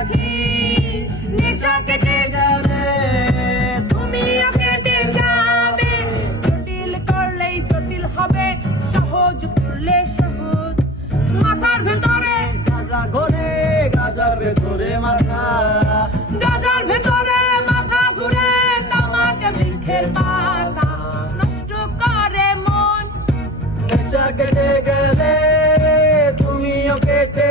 পাখি নেশা কেটে গেলে তুমিও কেটে যাবে। জটিল করলেই জটিল হবে, সহজ করলে সহজ। মাথার ভেতরে গাজা ঘোরে, গাজার ভেতরে মাথা, গাজার ভেতরে মাথা ঘুরে, তামাক বৃক্ষের পাতা নষ্ট করে মন। নেশা কেটে গেলে তুমিও কেটে